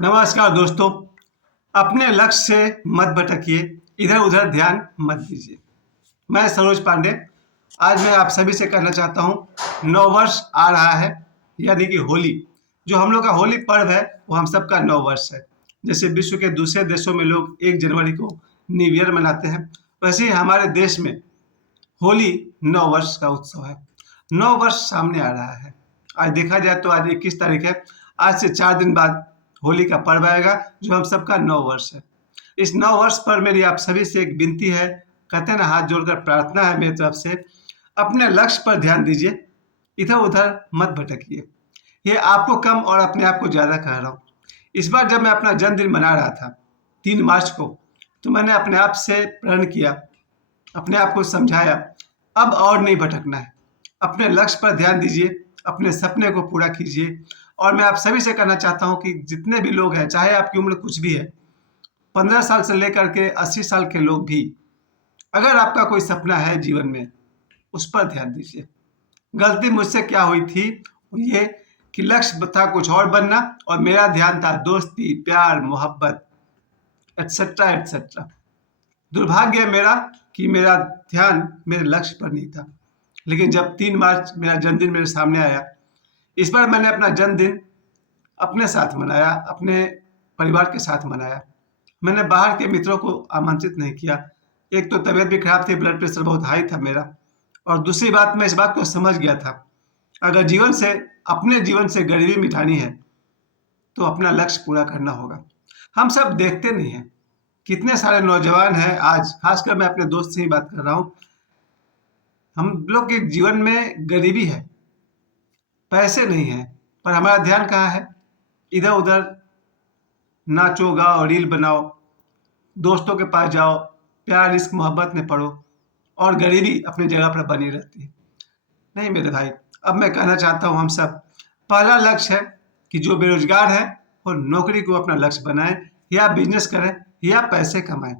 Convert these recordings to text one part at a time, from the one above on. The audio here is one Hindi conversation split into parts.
नमस्कार दोस्तों। अपने लक्ष्य से मत भटकिए, इधर उधर ध्यान मत दीजिए। मैं सरोज पांडे। आज मैं आप सभी से कहना चाहता हूँ, नव वर्ष आ रहा है, यानी कि होली। जो हम लोग का होली पर्व है वो हम सबका नव वर्ष है। जैसे विश्व के दूसरे देशों में लोग 1 जनवरी को न्यू ईयर मनाते हैं, वैसे ही हमारे देश में होली नव वर्ष का उत्सव है। नव वर्ष सामने आ रहा है। आज देखा जाए तो आज 21 तारीख है। आज से 4 दिन बाद होली का पर्व आएगा, जो हम सबका नव वर्ष है। इस नव वर्ष पर मेरी आप सभी से एक विनती है, कहते हैं ना, हाथ जोड़कर प्रार्थना है मेरी तरफ से। अपने लक्ष्य पर ध्यान दीजिए, इधर उधर मत भटकिए। ये आपको कम और अपने आप को ज़्यादा कह रहा हूँ। इस बार जब मैं अपना जन्मदिन मना रहा था 3 मार्च को, तो मैंने अपने आप से प्रण किया, अपने आप को समझाया, अब और नहीं भटकना है। अपने लक्ष्य पर ध्यान दीजिए, अपने सपने को पूरा कीजिए। और मैं आप सभी से कहना चाहता हूँ कि जितने भी लोग हैं, चाहे आपकी उम्र कुछ भी है, 15 साल से लेकर के 80 साल के लोग भी, अगर आपका कोई सपना है जीवन में, उस पर ध्यान दीजिए। गलती मुझसे क्या हुई थी, वो ये कि लक्ष्य था कुछ और बनना, और मेरा ध्यान था दोस्ती, प्यार, मोहब्बत, एटसेट्रा एटसेट्रा। दुर्भाग्य है मेरा कि मेरा ध्यान मेरे लक्ष्य पर नहीं था। लेकिन जब 3 मार्च मेरा जन्मदिन मेरे सामने आया, इस बार मैंने अपना जन्मदिन अपने साथ मनाया, अपने परिवार के साथ मनाया। मैंने बाहर के मित्रों को आमंत्रित नहीं किया। एक तो तबीयत भी खराब थी, ब्लड प्रेशर बहुत हाई था मेरा, और दूसरी बात, मैं इस बात को समझ गया था, अगर अपने जीवन से गरीबी मिटानी है तो अपना लक्ष्य पूरा करना होगा। हम सब देखते नहीं हैं, कितने सारे नौजवान हैं आज, खासकर मैं अपने दोस्त से ही बात कर रहा हूँ, हम लोग के जीवन में गरीबी है, पैसे नहीं है, पर हमारा ध्यान कहाँ है? इधर उधर नाचो गाओ, रील बनाओ, दोस्तों के पास जाओ, प्यार इश्क मोहब्बत में पड़ो, और गरीबी अपनी जगह पर बनी रहती है। नहीं मेरे भाई, अब मैं कहना चाहता हूँ, हम सब पहला लक्ष्य है कि जो बेरोजगार है वो नौकरी को अपना लक्ष्य बनाए, या बिजनेस करें, या पैसे कमाएं।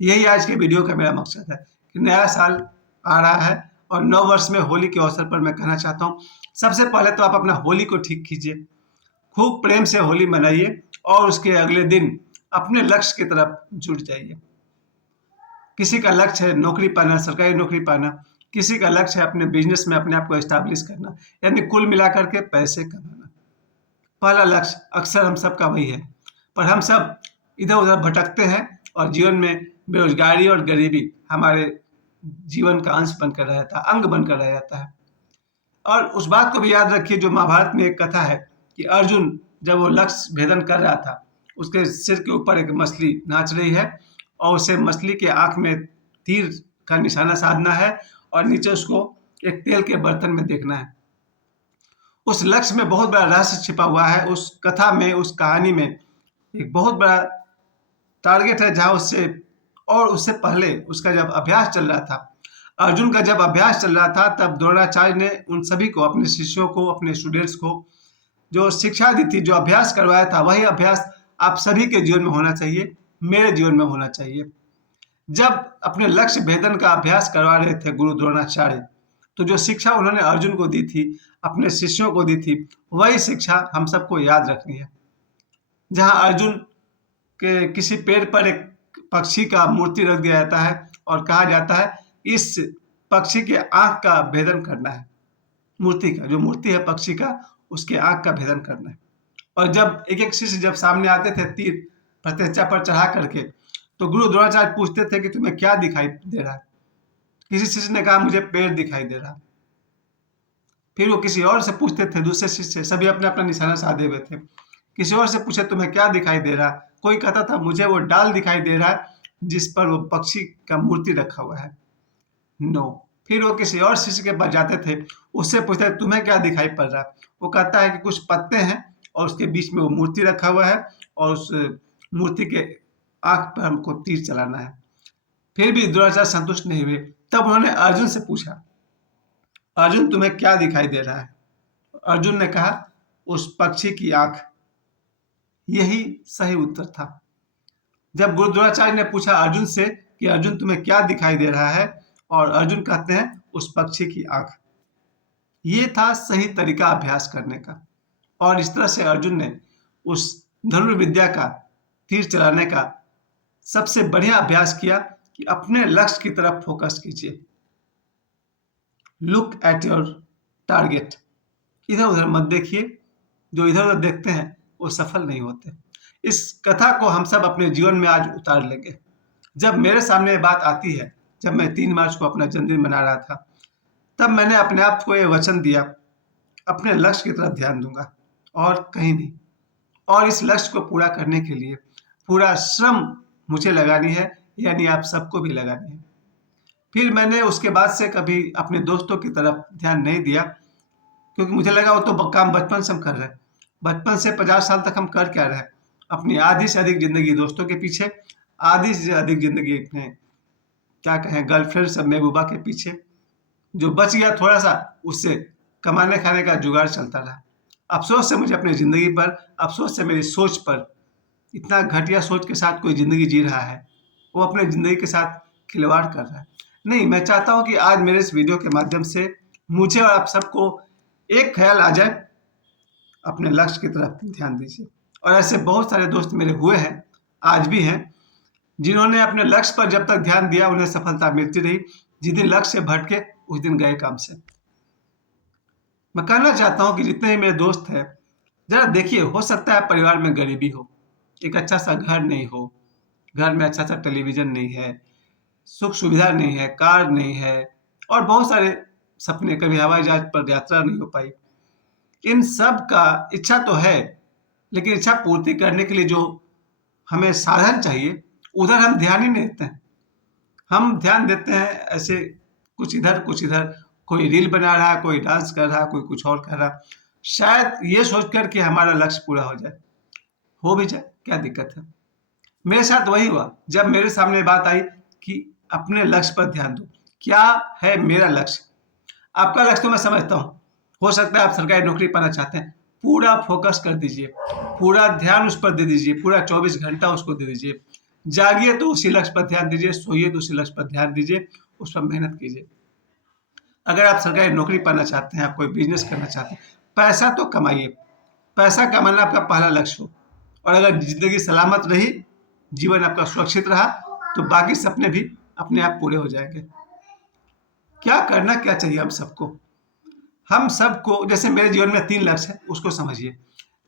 यही आज के वीडियो का मेरा मकसद है कि नया साल आ रहा है, और नव वर्ष में होली के अवसर पर मैं कहना चाहता हूँ, सबसे पहले तो आप अपना होली को ठीक कीजिए, खूब प्रेम से होली मनाइए, और उसके अगले दिन अपने लक्ष्य की तरफ जुट जाइए। किसी का लक्ष्य है नौकरी पाना, सरकारी नौकरी पाना, किसी का लक्ष्य है अपने बिजनेस में अपने आप को एस्टैब्लिश करना, यानी कुल मिलाकर के पैसे कमाना। पहला लक्ष्य अक्सर हम सबका वही है, पर हम सब इधर उधर भटकते हैं, और जीवन में बेरोजगारी और गरीबी हमारे जीवन का अंश बनकर रह जाता है, अंग बनकर रह जाता है। और उस बात को भी याद रखिए, जो महाभारत में एक कथा है कि अर्जुन जब वो लक्ष्य भेदन कर रहा था, उसके सिर के ऊपर एक मछली नाच रही है, और उसे मछली के आंख में तीर का निशाना साधना है, और नीचे उसको एक तेल के बर्तन में देखना है। उस लक्ष्य में बहुत बड़ा रहस्य छिपा हुआ है। उस कथा में, उस कहानी में एक बहुत बड़ा टारगेट है, जहाँ उससे पहले उसका जब अभ्यास चल रहा था, अर्जुन का जब अभ्यास चल रहा था, तब द्रोणाचार्य ने उन सभी को, अपने शिष्यों को, अपने स्टूडेंट्स को जो शिक्षा दी थी, जो अभ्यास करवाया था, वही अभ्यास आप सभी के जीवन में होना चाहिए, मेरे जीवन में होना चाहिए। जब अपने लक्ष्य भेदन का अभ्यास करवा रहे थे गुरु द्रोणाचार्य, तो जो शिक्षा उन्होंने अर्जुन को दी थी, अपने शिष्यों को दी थी, वही शिक्षा हम सबको याद रखनी है। जहाँ अर्जुन के किसी पेड़ पर एक पक्षी का मूर्ति रख दिया जाता है, और कहा जाता है इस पक्षी के आंख का भेदन करना है। मूर्ति का, जो मूर्ति है पक्षी का, उसके आंख का भेदन करना है। और जब एक एक शिष्य जब सामने आते थे तीर प्रत्यक्षा पर चढ़ा करके, तो गुरु द्रोणाचार्य पूछते थे कि तुम्हें क्या दिखाई दे रहा है? किसी शिष्य ने कहा मुझे पेड़ दिखाई दे रहा। फिर वो किसी और से पूछते थे, दूसरे शिष्य, सभी अपने अपना निशाना साधे हुए थे, किसी और से पूछे तुम्हें क्या दिखाई दे रहा? कोई कहता था मुझे वो डाल दिखाई दे रहा है जिस पर वो पक्षी का मूर्ति रखा हुआ है। नो। फिर वो किसी और शिष्य के पास जाते थे, उससे पूछते तुम्हें क्या दिखाई पड़ रहा है? वो कहता है कि कुछ पत्ते हैं, और उसके बीच में वो मूर्ति रखा हुआ है, और उस मूर्ति के आंख पर हमको तीर चलाना है। फिर भी द्रोणाचार्य संतुष्ट नहीं हुए। तब उन्होंने अर्जुन से पूछा, अर्जुन तुम्हें क्या दिखाई दे रहा है? अर्जुन ने कहा उस पक्षी की आंख। यही सही उत्तर था। जब गुरु द्रोणाचार्य ने पूछा अर्जुन से कि अर्जुन तुम्हें क्या दिखाई दे रहा है, और अर्जुन कहते हैं उस पक्षी की आंख, ये था सही तरीका अभ्यास करने का। और इस तरह से अर्जुन ने उस धनुर्विद्या का, तीर चलाने का सबसे बढ़िया अभ्यास किया कि अपने लक्ष्य की तरफ फोकस कीजिए। Look at your target. इधर उधर मत देखिए, जो इधर उधर देखते हैं वो सफल नहीं होते। इस कथा को हम सब अपने जीवन में आज उतार लेंगे। जब मेरे सामने ये बात आती है, जब मैं 3 मार्च को अपना जन्मदिन मना रहा था, तब मैंने अपने आप को ये वचन दिया, अपने लक्ष्य की तरफ ध्यान दूंगा और कहीं नहीं। और इस लक्ष्य को पूरा करने के लिए पूरा श्रम मुझे लगानी है, यानी आप सबको भी लगानी है। फिर मैंने उसके बाद से कभी अपने दोस्तों की तरफ ध्यान नहीं दिया, क्योंकि मुझे लगा वो तो काम बचपन से हम कर रहे हैं। बचपन से 50 साल तक हम कर क्या रहे हैं? अपनी आधी से अधिक जिंदगी दोस्तों के पीछे, आधी से अधिक जिंदगी अपने क्या कहें गर्लफ्रेंड सब महबूबा के पीछे। जो बच गया थोड़ा सा, उससे कमाने खाने का जुगाड़ चलता रहा। अफसोस है मुझे अपनी ज़िंदगी पर, अफसोस है मेरी सोच पर। इतना घटिया सोच के साथ कोई ज़िंदगी जी रहा है, वो अपने ज़िंदगी के साथ खिलवाड़ कर रहा है। नहीं, मैं चाहता हूँ कि आज मेरे इस वीडियो के माध्यम से मुझे और आप सबको एक ख्याल आ जाए, अपने लक्ष्य की तरफ ध्यान दीजिए। और ऐसे बहुत सारे दोस्त मेरे हुए हैं, आज भी हैं, जिन्होंने अपने लक्ष्य पर जब तक ध्यान दिया उन्हें सफलता मिलती रही। जिस दिन लक्ष्य से भटके उस दिन गए काम से। मैं कहना चाहता हूँ कि जितने ही मेरे दोस्त हैं, जरा देखिए, हो सकता है परिवार में गरीबी हो, एक अच्छा सा घर नहीं हो, घर में अच्छा सा टेलीविजन नहीं है, सुख सुविधा नहीं है, कार नहीं है, और बहुत सारे सपने, कभी हवाई जहाज पर यात्रा नहीं हो पाई। इन सब का इच्छा तो है, लेकिन इच्छा पूर्ति करने के लिए जो हमें साधन चाहिए, उधर हम ध्यान ही नहीं देते हैं। हम ध्यान देते हैं ऐसे कुछ इधर कुछ इधर, कोई रील बना रहा है, कोई डांस कर रहा है, कोई कुछ और कर रहा है, शायद ये सोचकर कि हमारा लक्ष्य पूरा हो जाए। हो भी जाए, क्या दिक्कत है? मेरे साथ वही हुआ, जब मेरे सामने बात आई कि अपने लक्ष्य पर ध्यान दो। क्या है मेरा लक्ष्य? आपका लक्ष्य तो मैं समझता हूँ, हो सकता है आप सरकारी नौकरी पाना चाहते हैं। पूरा फोकस कर दीजिए, पूरा ध्यान उस पर दे दीजिए, पूरा 24 घंटा उसको दे दीजिए। जागिए तो उसी लक्ष्य पर ध्यान दीजिए, सोइए तो उसी लक्ष्य पर ध्यान दीजिए, उस पर मेहनत कीजिए। अगर आप सरकारी नौकरी पाना चाहते हैं, आप कोई बिजनेस करना चाहते हैं, पैसा तो कमाइए। पैसा कमाना आपका पहला लक्ष्य हो, और अगर जिंदगी सलामत रही, जीवन आपका सुरक्षित रहा, तो बाकी सपने भी अपने आप पूरे हो जाएंगे। क्या करना क्या चाहिए हम सबको? हम सबको, जैसे मेरे जीवन में 3 लक्ष्य है, उसको समझिए।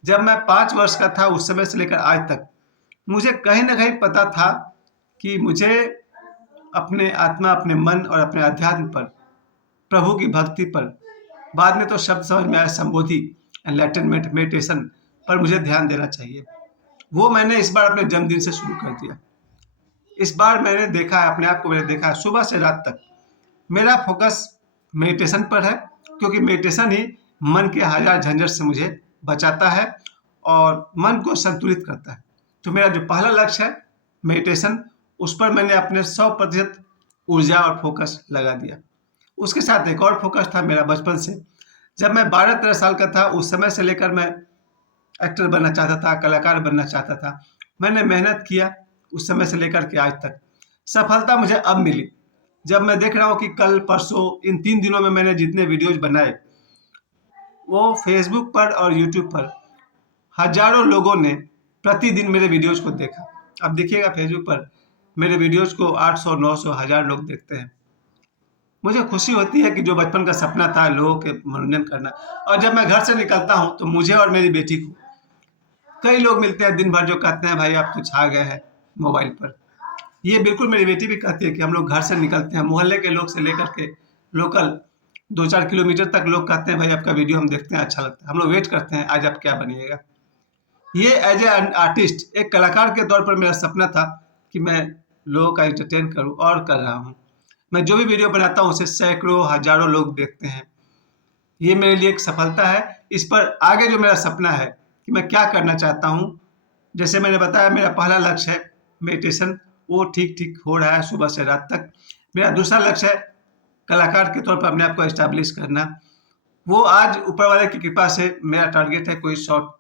जब मैं 5 वर्ष का था, उस समय से लेकर आज तक मुझे कहीं ना कहीं पता था कि मुझे अपने आत्मा, अपने मन और अपने अध्यात्म पर, प्रभु की भक्ति पर, बाद में तो शब्द समझ में आया संबोधि, एनलाइटनमेंट, मेडिटेशन पर मुझे ध्यान देना चाहिए। वो मैंने इस बार अपने जन्मदिन से शुरू कर दिया। इस बार मैंने देखा है, अपने आप को मैंने देखा है, सुबह से रात तक मेरा फोकस मेडिटेशन पर है, क्योंकि मेडिटेशन ही मन के हजार झंझट से मुझे बचाता है और मन को संतुलित करता है। तो मेरा जो पहला लक्ष्य है मेडिटेशन, उस पर मैंने अपने 100% ऊर्जा और फोकस लगा दिया। उसके साथ एक और फोकस था मेरा बचपन से, जब मैं 12-13 साल का था, उस समय से लेकर मैं एक्टर बनना चाहता था, कलाकार बनना चाहता था। मैंने मेहनत किया उस समय से लेकर के आज तक। सफलता मुझे अब मिली, जब मैं देख रहा हूँ कि कल परसों इन 3 दिनों में मैंने जितने वीडियोज बनाए, वो फेसबुक पर और यूट्यूब पर हजारों लोगों ने प्रतिदिन मेरे वीडियोज को देखा। अब देखिएगा, फेसबुक पर मेरे वीडियोज को 800, 900, 1000 लोग देखते हैं। मुझे खुशी होती है कि जो बचपन का सपना था लोगों के मनोरंजन करना, और जब मैं घर से निकलता हूँ तो मुझे और मेरी बेटी को कई लोग मिलते हैं दिन भर, जो कहते हैं भाई आप तो छा गए हैं मोबाइल पर। ये बिल्कुल मेरी बेटी भी कहती है कि हम लोग घर से निकलते हैं, मोहल्ले के लोग से लेकर के लोकल 2-4 किलोमीटर तक लोग कहते हैं भाई आपका वीडियो हम देखते हैं, अच्छा लगता है, हम लोग वेट करते हैं आज आप क्या बनिएगा। ये एज ए आर्टिस्ट, एक कलाकार के तौर पर मेरा सपना था कि मैं लोगों का एंटरटेन करूं, और कर रहा हूं। मैं जो भी वीडियो बनाता हूं उसे सैकड़ों हजारों लोग देखते हैं। ये मेरे लिए एक सफलता है। इस पर आगे जो मेरा सपना है कि मैं क्या करना चाहता हूं, जैसे मैंने बताया मेरा पहला लक्ष्य है मेडिटेशन, वो ठीक ठीक हो रहा है सुबह से रात तक। मेरा दूसरा लक्ष्य है कलाकार के तौर पर अपने आप को एस्टैब्लिश करना, वो आज ऊपर वाले की कृपा से मेरा टारगेट है कोई शॉर्ट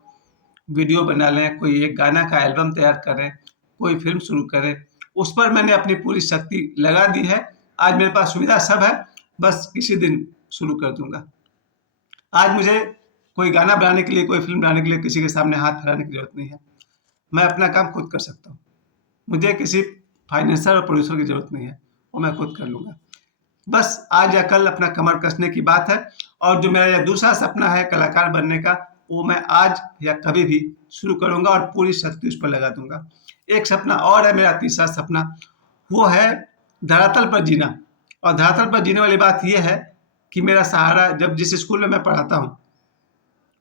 वीडियो बना लें, कोई एक गाना का एल्बम तैयार करें, कोई फिल्म शुरू करें। उस पर मैंने अपनी पूरी शक्ति लगा दी है। आज मेरे पास सुविधा सब है, बस किसी दिन शुरू कर दूंगा। आज मुझे कोई गाना बनाने के लिए, कोई फिल्म बनाने के लिए किसी के सामने हाथ फैलाने की जरूरत नहीं है। मैं अपना काम खुद कर सकता हूँ। मुझे किसी फाइनेंसर और प्रोड्यूसर की ज़रूरत नहीं है, वो मैं खुद कर लूँगा। बस आज या कल अपना कमर कसने की बात है, और जो मेरा ये दूसरा सपना है कलाकार बनने का, वो मैं आज या कभी भी शुरू करूँगा और पूरी शक्ति उस पर लगा दूँगा। एक सपना और है मेरा, तीसरा सपना, वो है धरातल पर जीना। और धरातल पर जीने वाली बात ये है कि मेरा सहारा, जब जिस स्कूल में मैं पढ़ाता हूँ,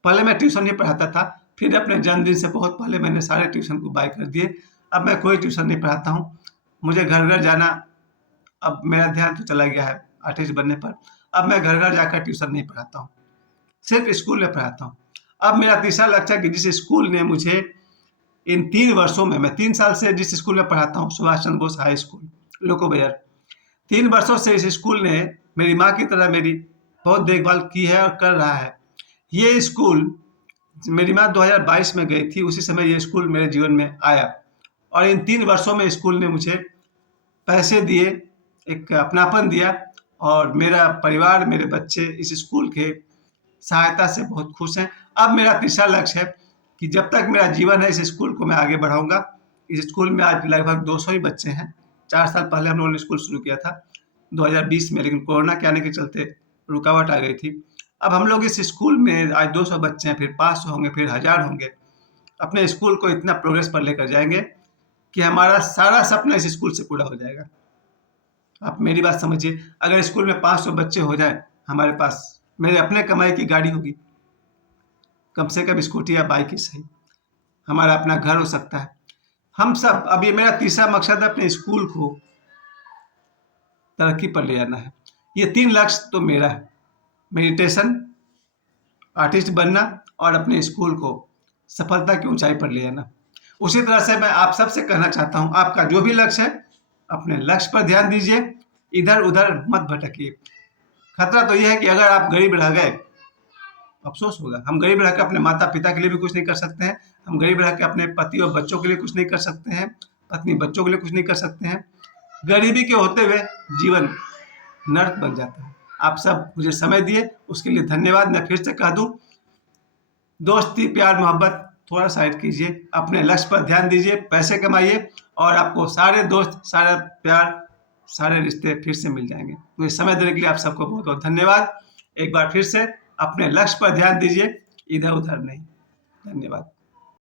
पहले मैं ट्यूशन नहीं पढ़ाता था, फिर अपने जन्मदिन से बहुत पहले मैंने सारे ट्यूशन को बाय कर दिए। अब मैं कोई ट्यूशन नहीं पढ़ाता हूँ। मुझे घर-घर जाना, अब मेरा ध्यान तो चला गया है आर्टिस्ट बनने पर। अब मैं घर-घर जाकर ट्यूशन नहीं पढ़ाता हूँ, सिर्फ स्कूल में पढ़ाता हूँ। अब मेरा तीसरा लक्ष्य है कि जिस स्कूल ने मुझे इन 3 वर्षों में, मैं 3 साल से जिस स्कूल में पढ़ाता हूँ, सुभाष चंद्र बोस हाई स्कूल, लोको बाज़ार, 3 वर्षों से इस स्कूल ने मेरी माँ की तरह मेरी बहुत देखभाल की है और कर रहा है। ये स्कूल, मेरी माँ 2022 में गई थी, उसी समय ये स्कूल मेरे जीवन में आया, और इन 3 वर्षों में स्कूल ने मुझे पैसे दिए, एक अपनापन दिया, और मेरा परिवार, मेरे बच्चे इस स्कूल के सहायता से बहुत खुश हैं। अब मेरा तीसरा लक्ष्य है कि जब तक मेरा जीवन है, इस स्कूल को मैं आगे बढ़ाऊँगा। इस स्कूल में आज लगभग 200 ही बच्चे हैं। 4 साल पहले हम लोगों ने स्कूल शुरू किया था 2020 में, लेकिन कोरोना के आने के चलते रुकावट आ गई थी। अब हम लोग इस स्कूल में आज 200 बच्चे हैं, फिर 500 होंगे, फिर 1000 होंगे। अपने स्कूल को इतना प्रोग्रेस पर लेकर जाएँगे कि हमारा सारा सपना इस स्कूल से पूरा हो जाएगा। आप मेरी बात समझिए, अगर स्कूल में 500 बच्चे हो जाएँ, हमारे पास मेरे अपने कमाई की गाड़ी होगी, कम से कम स्कूटी या बाइक ही सही, हमारा अपना घर हो सकता है। हम सब, अब ये मेरा तीसरा मकसद है, अपने स्कूल को तरक्की पर ले जाना है। ये 3 लक्ष्य तो मेरा है, मेडिटेशन, आर्टिस्ट बनना और अपने स्कूल को सफलता की ऊंचाई पर ले जाना। उसी तरह से मैं आप सबसे कहना चाहता हूँ, आपका जो भी लक्ष्य है, अपने लक्ष्य पर ध्यान दीजिए, इधर-उधर मत भटकिए। खतरा तो ये है कि अगर आप गरीब रह गए, अफ़सोस होगा। हम गरीब रह के अपने माता-पिता के लिए भी कुछ नहीं कर सकते हैं, हम गरीब रह के अपने पति और बच्चों के लिए कुछ नहीं कर सकते हैं, पत्नी बच्चों के लिए कुछ नहीं कर सकते हैं। गरीबी के होते हुए जीवन नर्क बन जाता है। आप सब मुझे समय दिए, उसके लिए धन्यवाद। मैं फिर से कह दूँ, दोस्ती, प्यार, मोहब्बत थोड़ा साइड कीजिए, अपने लक्ष्य पर ध्यान दीजिए, पैसे कमाइए, और आपको सारे दोस्त, सारा प्यार, सारे रिश्ते फिर से मिल जाएँगे। मुझे समय देने के लिए आप सबको बहुत-बहुत धन्यवाद। एक बार फिर से अपने लक्ष्य पर ध्यान दीजिए, इधर-उधर नहीं। धन्यवाद।